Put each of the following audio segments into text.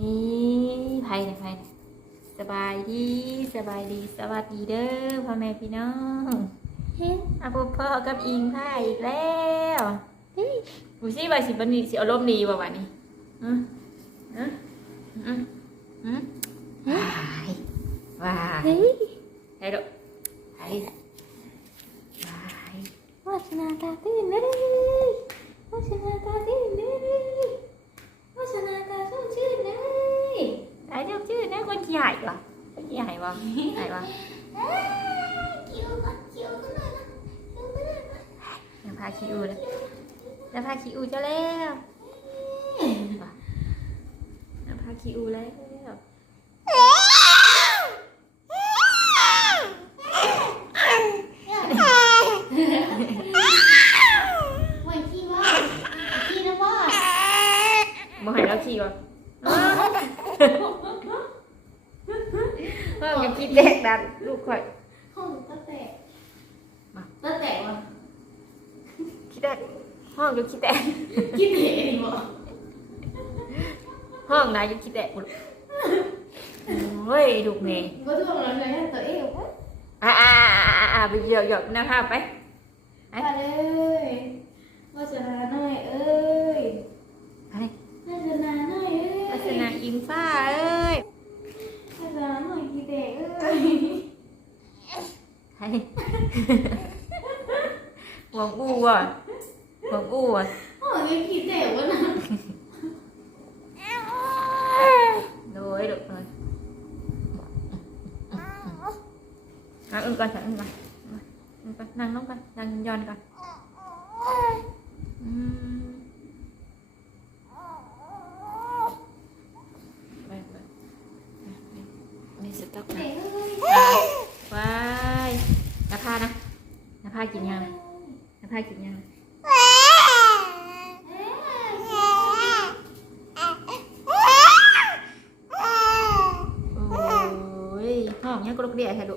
นี่ไพ่เนี่ยไพ่สบายดีสบายดีสวัสดีเด้อพ่อแม่พี่น้องเฮ้อาพ่อพ่อกับอิงพ่าอีกแล้วเฮ้ยดูสิว่าสิบันนี้สิอารมณ์ดีบ่วันนี้อืมอืมอืมอืมว้ายว้ายเฮ้ยไอ้ดอกไอ้ว้ายวาสนาตาตื่นเลยวาสนาตาตื่นเลยวาสนาตา ชื่นเลยหลายเจ้าชื่นนคนขี้หายะคนขี้หายวะหายวะคิวก็คิวก็หน่อนะคิวก็หนเลยนะยังพาคิวเล้วนพาคิวจะเล้วนพาคิวเลย ห้องไหนกับขี้แตกหมดเฮ้ยดุกเมย์ก็ทวงแล้วเลยให้ตัวเองวะอ่าอ่าอ่าอ่าไปเหยอะเหยอะนะครับไปไปเลยว่าจะนาหน่อยเอ้ยไปว่าจะนาหน่อยเอ้ยลักษณะอิงฟ้าเอ้ยว่าจะนาหน่อยกี่เด็กเอ้ยไปหวงอู้อะหวงอู้อะโอ้ยกี่เด็กวะนะ โดยดุเลย นั่งอึ้งก่อนนั่งอึ้งก่อนนั่งก่อนนั่งลงก่อนนั่งย้อนก่อนอืมไปไปไปนี่สต๊อกนะว้ายนาพานะนาพากินยังนาพากินยังโอ้ยห้องยังกรุกเดียแค่ดุ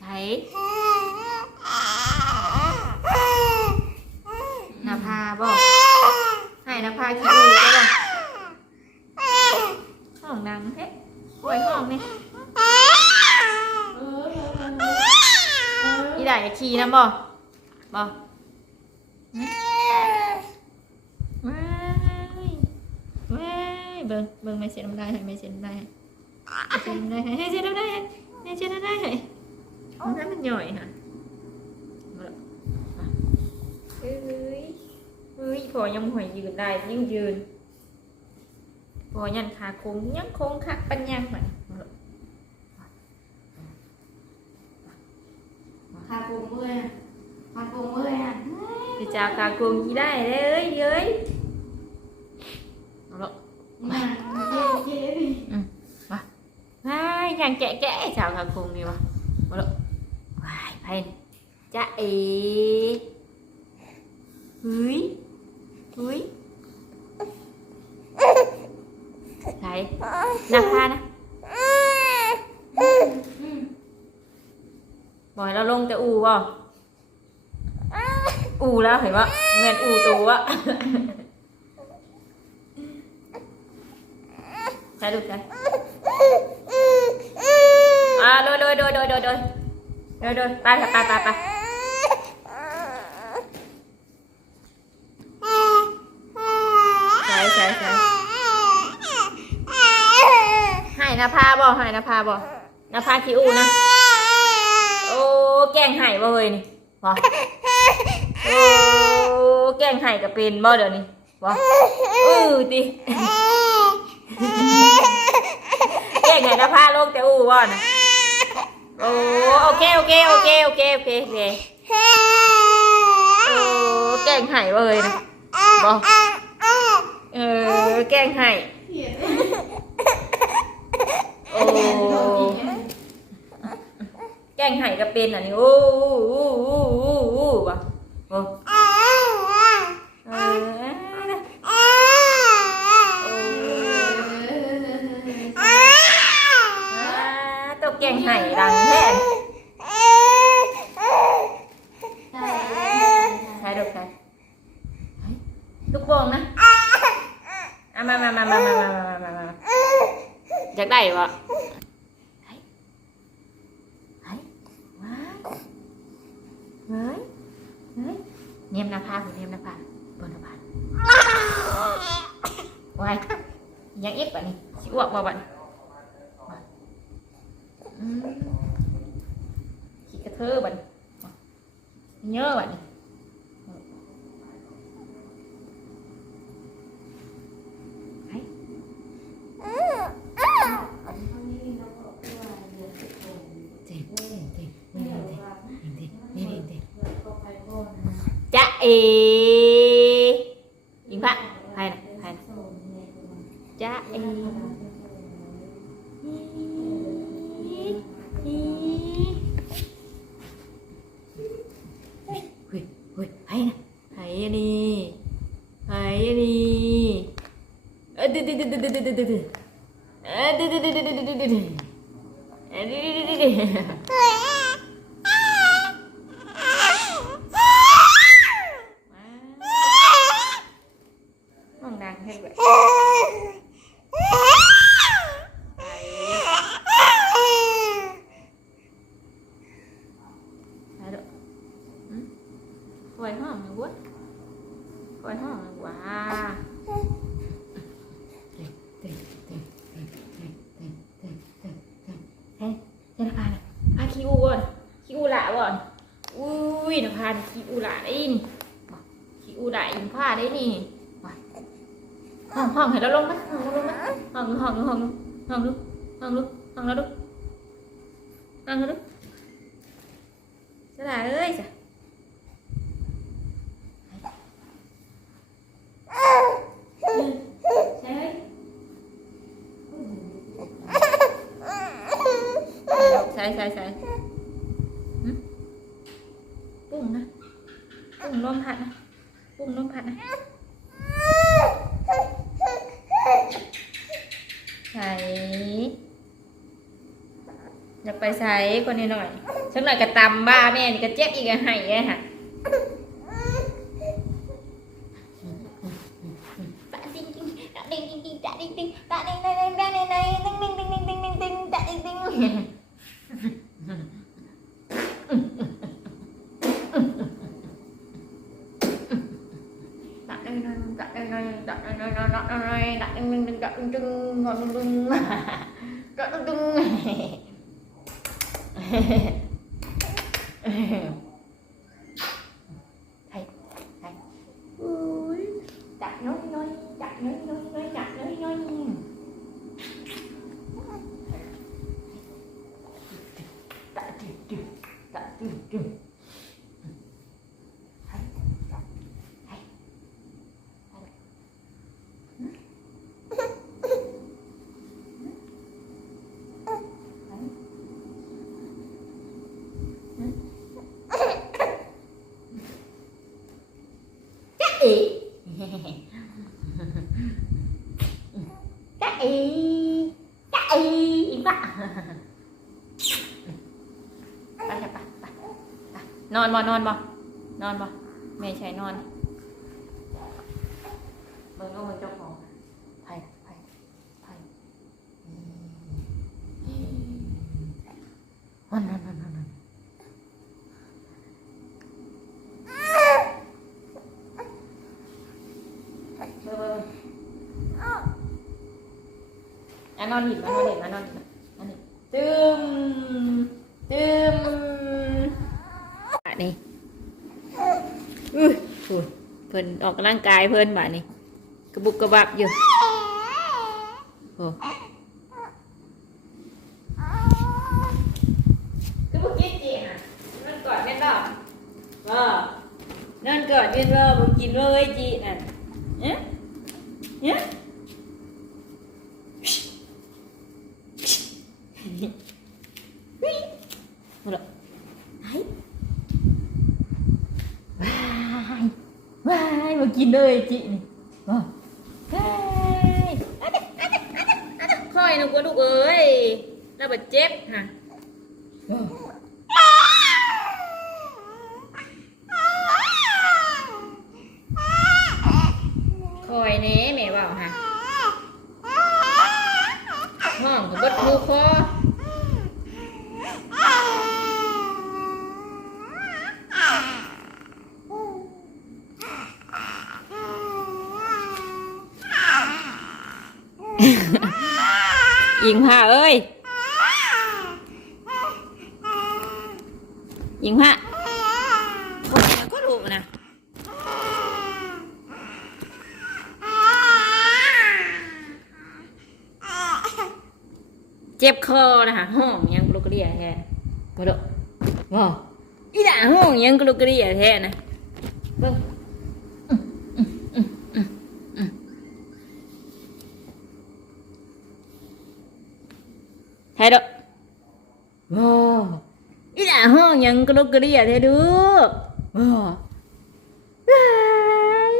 ใส่นาภาบอกให้นาภาคิดดูก็ได้ห้องดังเฮ้ยปวยห้องเนี่อีด่าอย่าขี่นะบอกบอกว้ายว้เบิ่งเบิ่งไม่เสียน้ำลายให้ไม่เสียน้ำลายให้เสียน้ำลายให้ให้เสียน้ำลายให้ nghe chưa nó đây hả nó ngắn mình nhồi hả ơi phò nhông hồi dừa đài nhưng dừa phò nhanh khá khốn nhắn khốn khắc bánh nhăn mà khá khốn mưa khá khốn mưa thì chào khá khốn gì đây đấy ơi dưới mà dễ dễ hai ยังแกะแกะสาวทางคงนี่วะมาลูกวายเพนจ้าเอหุ้ยหุ้ยไหนนักพานะบอยเราลงแต่อูบ่อูแล้วเห็นว่าแมนอูตัวอะใช่ดูใช่ อ่าโดยโดยโดยโดยโดยโดยโดยโดยไปไปไปไปไปใช่ใช่ใช่ให้นะพาบ่ให้นะพาบ่นะพาขี้อูนะ โอ้แกงไห่บ่เฮ้ยนี่บ่โอ้แกงไห่ก็เป็นบ่เดี๋ยวนี้บ่เออติแกงไห่นะพาโลกแต่อูบ่นะ โอ้โอเคโอเคโอเคโอเคโอเคโอเคโอ้แกล้งไห่บ่เฮ้ยนะบ่เออแกล้งไห้โอ้แกล้งไห่ก็เป็นอันนี้โอ้โอ้โอ้โอ้โอ้โอ้ว่ะโอ้เออ โอ้ตัวแกงไห่ดังแท้ใช่ดูใช่ลูกโป่งนะอะมามามามามามามา มามามาอยากได้บ่ไห้ไห้ว้ายเฮ้ยเฮ้ยเนียมหน้าผากเนียมหน้าผากบนหน้าผากว้ายยังอีกป่ะนี่สิอ้วกบ่บ่นี่อืมขี้กระเทอบ่นี่ เยอะบ่นี่เจ๋งเจ๋งเจ๋งนี่นี่นี่นี่นี่จ๊ะเอยิงพระใครนะใครนะจ๊ะเอ เฮ้ยเฮ้ยไห้นะไห้อันนี้ไห้อันนี้เออเดือดเดือดเดือดเดือดเดือดเดือดเดือดเออเดือดเดือดเดือดเดือดเดือดเดือดเดือดเออเดือดเดือดเดือดเดือดเดือดเดือดเดือด มองดังเห้แบบ Hỏng, hỏng, hay nó lông mất Hỏng, nó lông mất Hỏng, hỏng, hỏng, hỏng luôn Hỏng luôn, hỏng nó đúng Hỏng nó đúng Thế là ơi, sao ใช่ใช่ใช่ใช่หึปุ้งนะปุ้งลมพัดนะปุ้งลมพัดนะ ใส่อยาก ไปใส่คนนี้หน่อยสักหน่อยกระตำบ้าแม่นี่กระเจ็บอีกอะไห้เลยค่ะ Tạ ding ding, tạ ding ding ding, tạ ding ding, tạ ding ding ding, tạ ding ding ding, ding ding ding ding ding ding, tạ ding ding. Tạ ding ding, tạ ding ding, tạ ding ding, tạ ding ding, tạ 嗯嗯。对对 นอนบ่นอนบ่นอนบ่แม่ใช้นอนเบิ่งเอาเบิ่งเจ้าของไผ่ไผ่ไผ่นอนนอนนอนนอนนอนเบิ่งเบิ่งเบิ่งอะนอนหิบมานอนหิบมานอนหิบมานอนหิบตึมตึมอะนี่อุ้ยโอ้ยเพิ่นออกกำลังกายเพิ่นบ่านี่กระบุกกระบับอยู่โอ้กระบุกินจีอะนั่นกอดแม่นดอกว่านั่นกอดแม่นว่าบุกินว่าเว้ยจีน่ะเอ๊ะเอ๊ะ Vai mà kín ơi chị này. Vâng. Vai. Khỏi nó có đục ơi. Nó bật chép hả? Vâng. Khỏi nè mẹ bảo hả? ห้องกับเบิดคูคอ ยิงผ้าเอ้ยยิงผ้าโอ้ยก็ถูกนะเจ็บคอนะคะห้องยังกลุกกระเดียแท้มาดูว้าอีด่าห้องยังกลุกกระเดียแท้นะเบิ่งอืมอืมอืมอืมอืม ให้ดูว้าวอีด่าห้องยังกลุกกระเดียแท้ดูว้าวว้าย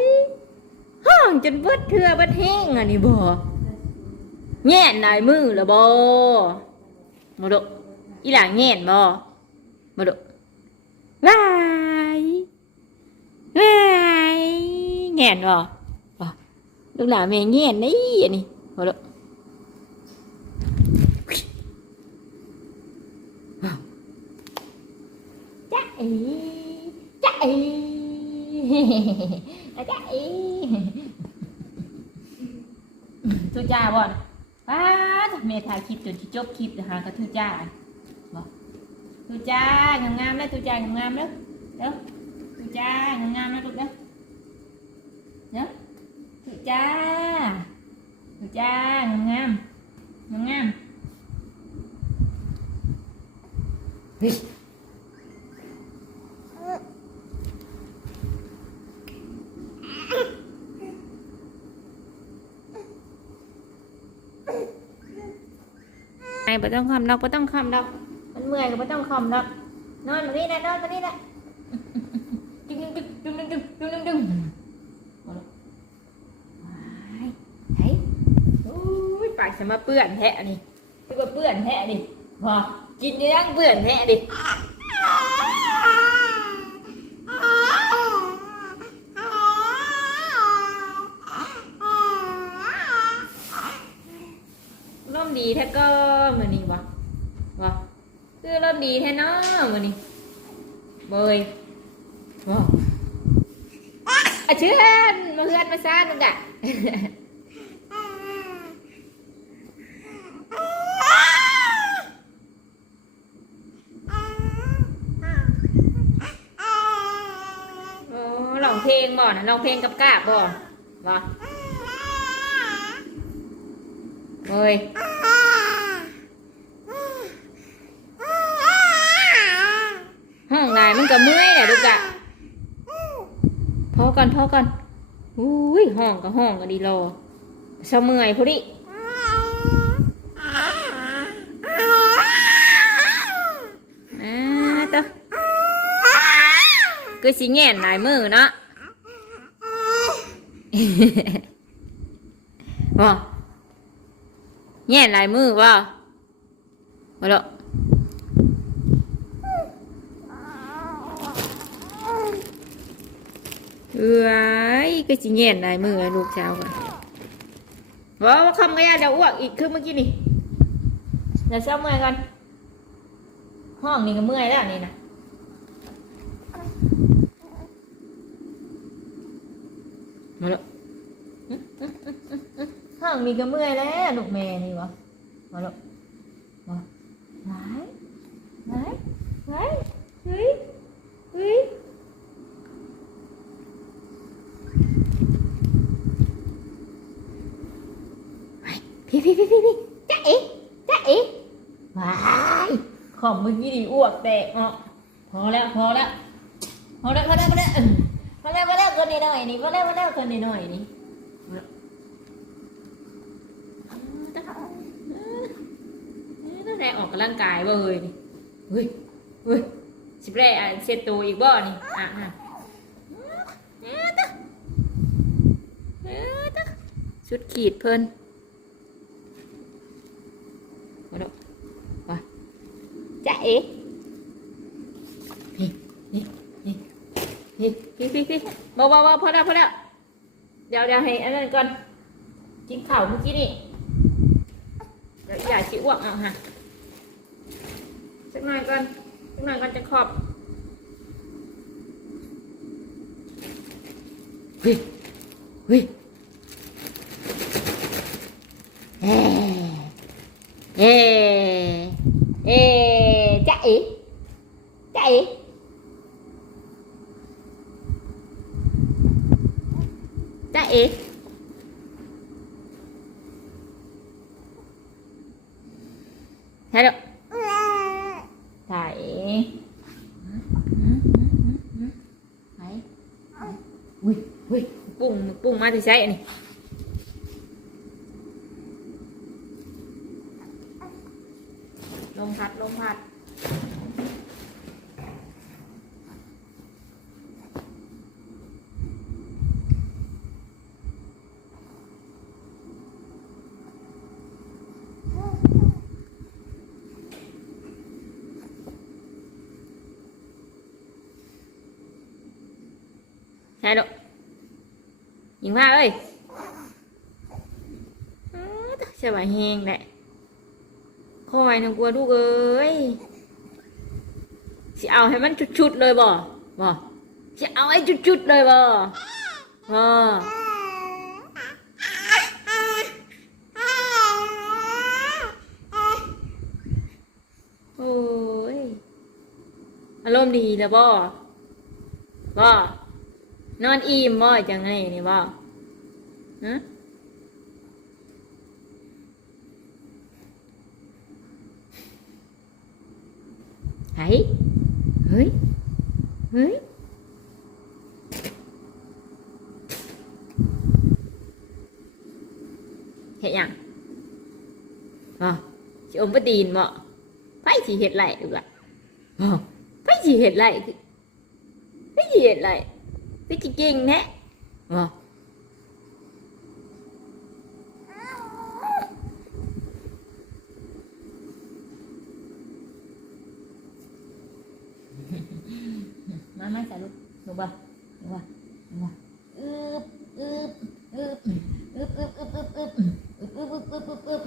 ห้องจนเบิดเถื่อเบิดแห้งอะนี่บ่แง่นนายมือละบ่มาดูอีหล่าแง่นบ่มาดูว้ายว้ายแง่นบ่บ่ลูกหลานแม่แง่นนี่อันนี้มาดูว้าวจ๊ะ เอ๋จ๊ะเอ๋จ๊ะเอ๋ทุจ้าบ่นป้าเมทายคลิปจนทิจบคลิปนะคะก็ทุจ้าบอกทุจ้างามๆนะทุจ้างามๆเด้อเด้อทุจ้างามๆนะลูกเด้อเด้อทุจ้าทุจ้างามๆงามๆเไม่ต้องคำดอกบ่ต้องคำดอก มันเมื่อยก็ไม่ต้องคำดอก นอนมานี่นะนอนมานี่นะดึงดึงดึงดึงดึงดึงดึงดึงเอาละว้ายไหนโอ้ยปากจะมาเปื้อนแทะนี่คือว่าเปื้อนแทะนี่พอกินยังเปื้อนแทะดิร่มดีแท้ก็มือนี้วะวะคือร่ม ดีแท้เนาะมือนี้เบยวะอาเชื่อนมาเฮือนมาซ่านึงอะโอ้ร้องเพลงบ่นะร้องเพลงกับกาบบ่บ่เฮ้ย กับเมื่อยแหละลูกอะพอก่อนพอก่อนอุ้ยห้องกับห้องก็ดีรอเสมอยพอดีอ่าตัก็สิแง่นหลายมือเนาะว่าแง่นหลายมือว่าบ่ละ เอ้ยก็สิเงียนได้มือลูกเช้าก่อนว่าคำก็ยาเดี๋ยวอ้วกอีกคือเมื่อกี้นี่เดี๋ยวเช้าเมื่อยกันห้องนี่ก็เมื่อยแล้วนี่นะมาแล้วห้องนี่ก็เมื่อยแล้วลูกแม่นี่วะมาแล้วมาไหนไหนไหนเฮ้ยเฮ้ย พี่พี่พี่พี่พี่จ๊ะเอ๋จ๊ะเอ๋วายของมื่อกี้ดิอ้วกแตกเนาะพอแล้วพอแล้วพอแล้วพอแล้วพอแล้วมาแล้วมาแล้วคนนี้หน่อยนี่มาแล้วมาแล้วคนนี้หน่อยนี่นั่นแหละออกกำลังกายบ่เฮ้ยนี่เฮ้ยเฮ้ยสิบแรกอะเซตตัวอีกบ่นี่อะอะเอ้อตะเอ้อตะชุดขีดเพิ่นมาดอกไปจ้า เอ๋นี่นี่นี่พี่พี่พี่พี่บอกบอกบอกพอแล้วพอแล้วเดี๋ยวเดี๋ยวให้อันนั้นก่อนกินข้าวเมื่อกี้นี่เดี๋ยวอย่าอ้วกเอาฮะสักหน่อยก่อนสักหน่อยก่อนจะขอบเฮ้ยเฮ้ยเอ๊เอ๊เอ๊จ๊ะเอ๋จ๊ะเอ๋จ๊ะเอ๋ใช่แล้วใช่ไหนอุ้ยอุ้ยปรุงปรุงมาที่ใช้อันนี้ hai độ. Nhìn hoa ơi sao bà hèn đấy khôi thằng qua đu ơi. Chị ao hay mắt chút chút đời bò? Bò. Chị ao ấy chút chút đời bò? Bò. Ôi. Alo đi là bò. Bò. นอนอิ่มบ่จังไงนี่บ่ฮะไหเฮ้ย เฮ้ย เห็นยังอ๋อสิอมปตีนบ่ไปสิเห็ดไรดูละอ๋อไปสิเห็ดไรไปสิเห็ดไร พี่จริงๆแนะอ๋อมามาใส่ลูกลูกบ่ลูกบ่ลูกบ่อึบอึบอึบอึบอึบอึบอึบอึบอึบอึบอึบอึบอึบอึบ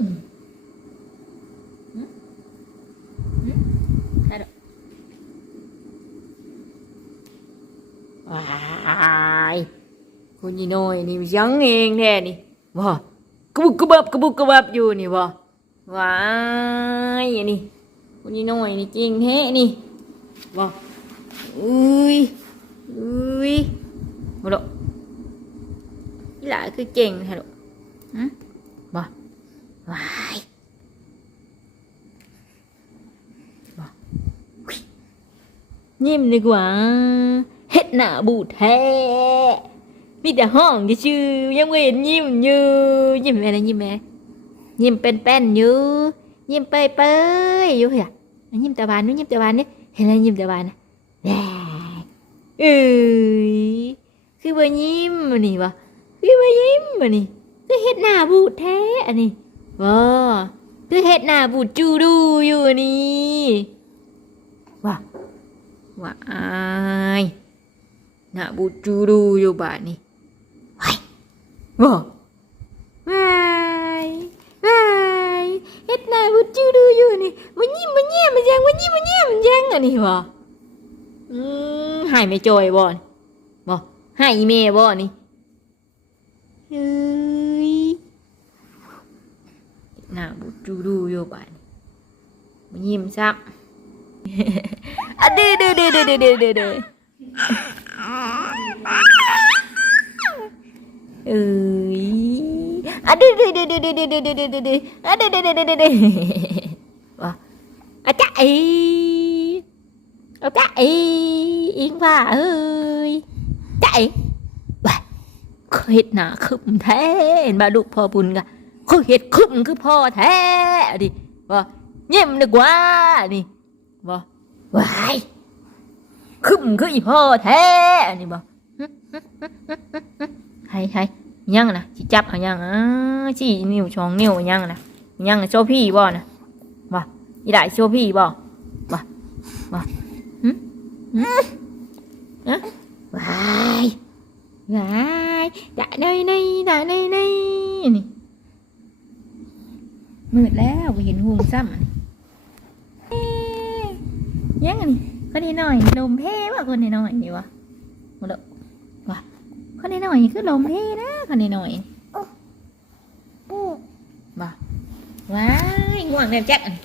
หืมหืมใส่ลูก ว้ายคุณ ยีโน่ยนี่ยังเองแท้นี่บ่กระบุกกระเบิบกระบุกกระเบิบอยู่นี่บ่ว้ายอันนี่คุณยีโน่ยนี่จริงแท้นี่บ่อุ้ยอุ้ยบ่ดอกอีหล่าคือเก่งแท้ดอกหึบ่ว้ายบ่อุ๊ยยิ้มดีกว่าเฮ็ดหน้าบูดแท้ มีแต่ห้องชื่อยังไม่เห็นยิ้มยู่ยิ้มอะไรยิ้มแม่ยิ้มเป็นแป้นอยู่ยิ้มเปยเปยอยู่เหรอยิ้มตะบานนู้ยิ้มตะบานนี่เห็นอะไรยิ้มตะบานนะแหน่เอ้ยคือว่ายิ้มอันนี่วะคือว่ายิ้มอันนี่คือเฮ็ดหน้าบูดแท้อันนี้ว้าคือเฮ็ดหน้าบูดจูดูอยู่อันนี้ว้าว่าอายน่ะบูจูดูอยู่บ้านนี่ บ่วายวายเฮ็ดหน้าบูจูดูอยู่นี่มันยิ้มมันแย้มมันยังมันยิ้มมันแย้มมันยังอันนี้บ่อืมหายไม่จอยบ่นี่บ่หายอี เมบ่นี่เฮ้ยเฮ็ดหน้าบูจูดูอยู่บ้านนี่มันยิ้มซักอะดื้อดื้อดื้อดื้อดื้อดื้อดื้อดื้อเอ้ยอะดื้อดื้อดื้อดื้อดื้อดื้อดื้อดื้อดื้อดื้ออะดื้อดื้อดื้อดื้อดื้อว่ะอะจ๊ะอีอะจ๊ะอีอิงว่าเอ้ยจ๊ะอีว่ะเขาเห็ดหน้าคึมแท้เห็นบ่ลูกพ่อบุญกะเขาเห็ดคึมคือพ่อแท้ดิว่ะเยี่ยมดีกว่านี่บ่วายคึมคืออีพ่อแท้อันนี้บ่ ให้ให้ยังนะสิจับหายังอะสินิ้วชองนิ้วยังนะยังโชพี่บ่นะบ่อีได้โชพี่บ่บ่บ่หึหึนะวายวายได้ในในได้ในในนี่มืดแล้วเห็นหุงซ้ำนเอ๊ะยังนนี้คนนี้หน่อยลมเพว่าคนนี้หน่อยนี่วะหมดแล้ว คนนี้หน่อยคือลมเพนะคนนี้หน่อยบ่ว้ายง่วงแบบจักอัน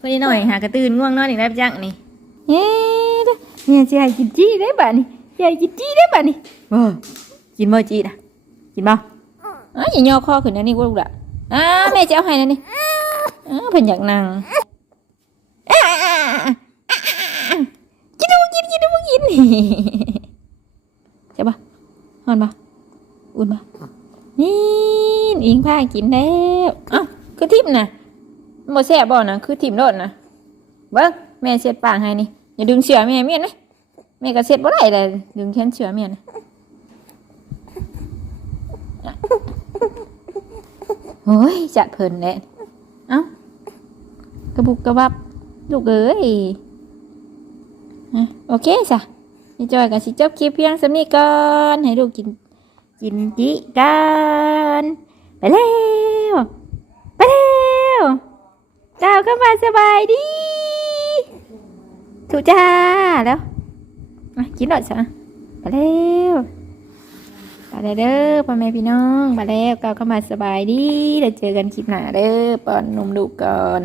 คนนี้หน่อยหากระตื่นง่วงนอนอีกแล้วจักอันนี่เฮ้ยเด้อเนี่ยจะให้กินจี้ได้บ่นี่จะให้กินจี้ได้บ่นี่บ่กินบ่จี้น่ะกินบ่อ๋ออย่าย่อคอขึ้นนะนี่ว่าลูกละอ่าแม่จะเอาให้นะนี่อ๋อเพิ่นอยากนั่งอ่าอ่าอ่าอ่ากินดูกินกินดูกินใช่ปะ ฮอนปะอุ่นปะนี่อิงพากินแล้วเอ้าคือทิมน่ะโมแซ่บบ่นะคือทิมโดดนะเบิ้งแม่เช็ดปากให้นี่อย่าดึงเสือแม่เมียนนะแม่ก็เช็ดบ่ได้เลยดึงแขนเสือเมียนนะโอ้ยจัดเพลินแหละเอ้ากระบุกกระบับลูกเอ้ยอะโอเคจ้ะ นี่จอยกับสิจบคลิปเพียงสำนี้ก่อนให้ลูกกินกินจิกันไปแล้วไปแล้วกล่าวเข้ามาสบายดีถูกจ้าแล้วมากินหน่อยจ้ะไปแล้วไปแล้วเด้อพ่อแม่พี่น้องมาแล้วกล่าวเข้ามาสบายดีแล้วเจอกันคลิปหน้าเด้อปอนหนุ่มดูก่อน